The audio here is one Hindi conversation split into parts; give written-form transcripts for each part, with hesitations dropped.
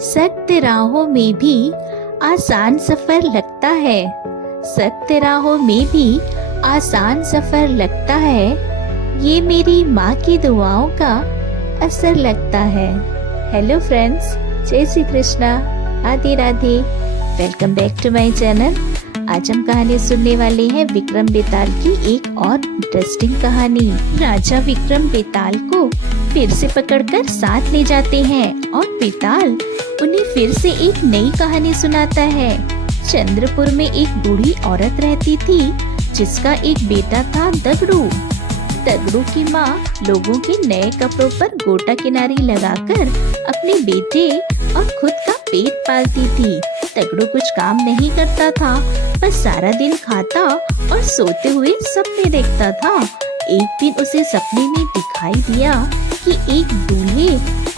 सख्त राहों में भी आसान सफर लगता है। सख्त राहों में भी आसान सफर लगता है। ये मेरी माँ की दुआओं का असर लगता है। हेलो फ्रेंड्स, जय Shri Krishna, Radhe Radhe. Welcome back to my channel. आज हम कहानी सुनने वाले हैं विक्रम बेताल की एक और इंटरेस्टिंग कहानी। राजा विक्रम बेताल को फिर से पकड़कर साथ ले जाते हैं और बेताल उन्हें फिर से एक नई कहानी सुनाता है। चंद्रपुर में एक बूढ़ी औरत रहती थी जिसका एक बेटा था दगड़ू। दगड़ू की माँ लोगों के नए कपड़ों पर गोटा किनारी लगाकर अपने बेटे और खुद का पेट पालती थी। दगड़ू कुछ काम नहीं करता था, बस सारा दिन खाता और सोते हुए सपने देखता था। एक दिन उसे सपने में दिखाई दिया कि एक दूल्हे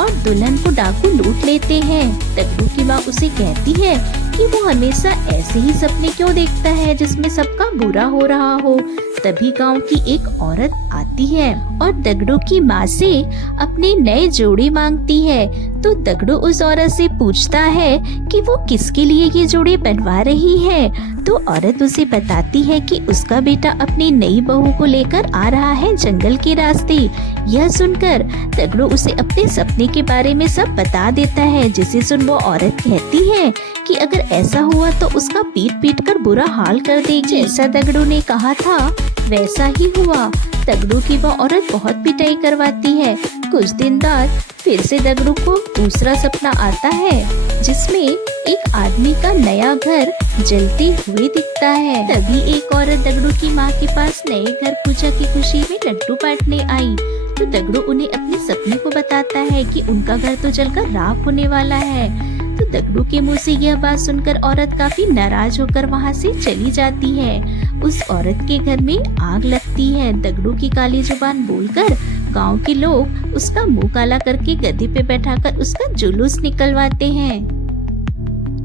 और दुल्हन को डाकू लूट लेते हैं। दगड़ू की माँ उसे कहती है कि वो हमेशा ऐसे ही सपने क्यों देखता है जिसमें सबका बुरा हो रहा हो। तभी गांव की एक औरत आती है और दगड़ू की माँ से अपने नए जोड़े मांगती है। तो दगड़ू उस औरत से पूछता है कि वो किसके लिए ये जोड़े बनवा रही है। तो औरत उसे बताती है कि उसका बेटा अपनी नई बहू को लेकर आ रहा है जंगल के रास्ते। यह सुनकर दगड़ू उसे अपने सपने के बारे में सब बता देता है, जिसे सुन वो औरत कहती है कि अगर ऐसा हुआ तो उसका पीट पीट कर बुरा हाल कर देगी। जैसा दगड़ू ने कहा था वैसा ही हुआ। दगड़ू की वह औरत बहुत पिटाई करवाती है। कुछ दिन बाद फिर से दगड़ू को दूसरा सपना आता है जिसमें एक आदमी का नया घर जलते हुए दिखता है। तभी एक औरत दगड़ू की माँ के पास नए घर पूजा की खुशी में लड्डू बांटने आई। तो दगड़ू उन्हें अपने सपने को बताता है कि उनका घर तो जलकर राख होने वाला है। तो दगड़ू के मुंह से यह बात सुनकर औरत काफी नाराज होकर वहाँ से चली जाती है। उस औरत के घर में आग लगती है। दगड़ू की काली जुबान बोलकर गांव के लोग उसका मुंह काला करके गधे पे बैठाकर उसका जुलूस निकलवाते हैं।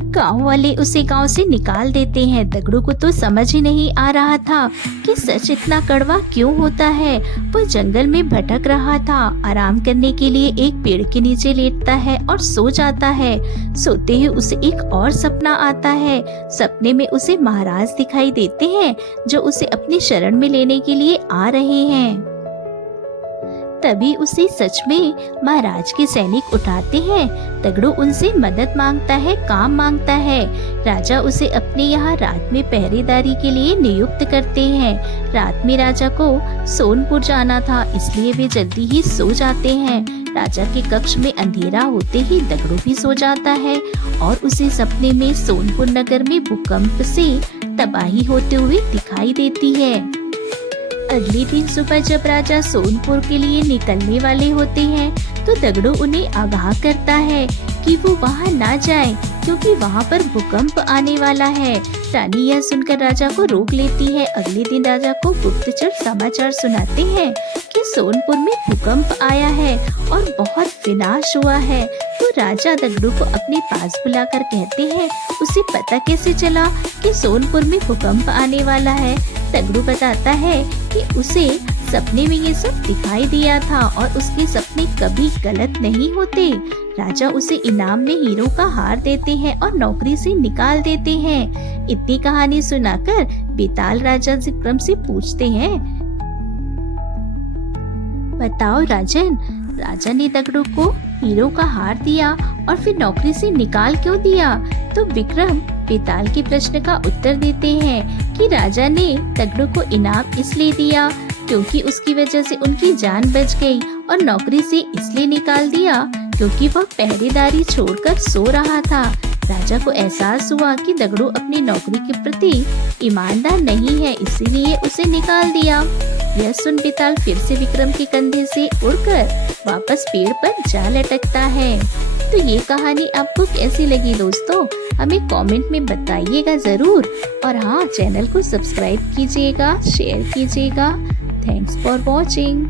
गांव वाले उसे गांव से निकाल देते हैं। दगड़ू को तो समझ ही नहीं आ रहा था कि सच इतना कड़वा क्यों होता है। वो जंगल में भटक रहा था। आराम करने के लिए एक पेड़ के नीचे लेटता है और सो जाता है। सोते ही उसे एक और सपना आता है। सपने में उसे महाराज दिखाई देते हैं जो उसे अपनी शरण में लेने के लिए आ रहे हैं। तभी उसे सच में महाराज के सैनिक उठाते हैं। दगड़ू उनसे मदद मांगता है, काम मांगता है। राजा उसे अपने यहाँ रात में पहरेदारी के लिए नियुक्त करते हैं। रात में राजा को सोनपुर जाना था, इसलिए वे जल्दी ही सो जाते हैं। राजा के कक्ष में अंधेरा होते ही दगड़ू भी सो जाता है और उसे सपने में सोनपुर नगर में भूकंप से तबाही होते हुए दिखाई देती है। अगले दिन सुबह जब राजा सोनपुर के लिए निकलने वाले होते हैं तो दगड़ू उन्हें आगाह करता है कि वो वहाँ ना जाए क्योंकि वहाँ पर भूकंप आने वाला है। रानी यह सुनकर राजा को रोक लेती है। अगले दिन राजा को गुप्तचर समाचार सुनाते हैं कि सोनपुर में भूकंप आया है और बहुत विनाश हुआ है। तो राजा दगड़ू को अपने पास बुलाकर कहते हैं उसे पता कैसे चला कि सोनपुर में भूकंप आने वाला है। दगड़ू बताता है कि उसे सपने में ये सब दिखाई दिया था और उसके सपने कभी गलत नहीं होते। राजा उसे इनाम में हीरो का हार देते हैं और नौकरी से निकाल देते हैं। इतनी कहानी सुनाकर बेताल राजा विक्रम से पूछते हैं, बताओ राजन, राजा ने दगड़ू को हीरो का हार दिया और फिर नौकरी से निकाल क्यों दिया? तो विक्रम बेताल के प्रश्न का उत्तर देते हैं कि राजा ने दगड़ू को इनाम इसलिए दिया क्योंकि उसकी वजह से उनकी जान बच गई और नौकरी से इसलिए निकाल दिया क्योंकि वह पहरेदारी छोड़कर सो रहा था। राजा को एहसास हुआ कि दगड़ू अपनी नौकरी के प्रति ईमानदार नहीं है, इसीलिए उसे निकाल दिया। यह सुन बेताल फिर से विक्रम के कंधे से उड़कर वापस पेड़ पर जा लटकता है। तो ये कहानी आपको कैसी लगी दोस्तों? हमें कमेंट में बताइएगा जरूर। और हाँ, चैनल को सब्सक्राइब कीजिएगा, शेयर कीजिएगा। Thanks for watching.